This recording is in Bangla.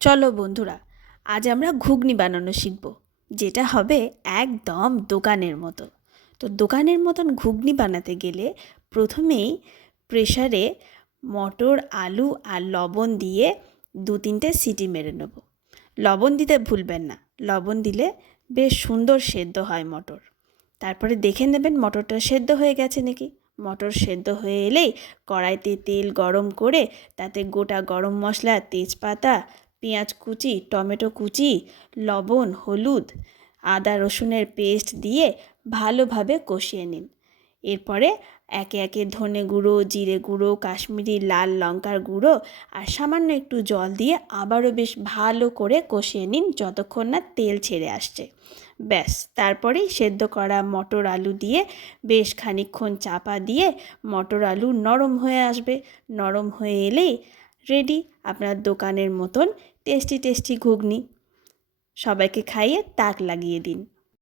চলো বন্ধুরা, আজ আমরা ঘুগনি বানানো শিখব, যেটা হবে একদম দোকানের মতো। তো দোকানের মতন ঘুগনি বানাতে গেলে প্রথমেই প্রেসারে মটর, আলু আর লবণ দিয়ে 2-3টে সিটি মেরে নেব। লবণ দিতে ভুলবেন না, লবণ দিলে বেশ সুন্দর সেদ্ধ হয় মটর। তারপরে দেখে নেবেন মটরটা সেদ্ধ হয়ে গেছে নাকি। মটর সেদ্ধ হয়ে এলেই কড়াইতে তেল গরম করে তাতে গোটা গরম মশলা, তেজপাতা, পেঁয়াজ কুচি, টমেটো কুচি, লবণ, হলুদ, আদা রসুনের পেস্ট দিয়ে ভালোভাবে কষিয়ে নিন। এরপরে একে একে ধনে গুঁড়ো, জিরে গুঁড়ো, কাশ্মীরি লাল লঙ্কার গুঁড়ো আর সামান্য একটু জল দিয়ে আবারও বেশ ভালো করে কষিয়ে নিন যতক্ষণ না তেল ছেড়ে আসছে। ব্যাস, তারপরেই সেদ্ধ করা মটর আলু দিয়ে বেশ খানিকক্ষণ চাপা দিয়ে মটর আলু নরম হয়ে আসবে। নরম হয়ে এলেই রেডি আপনার দোকানের মতন টেস্টি টেস্টি ঘুগনি। সবাইকে খাইয়ে তাক লাগিয়ে দিন।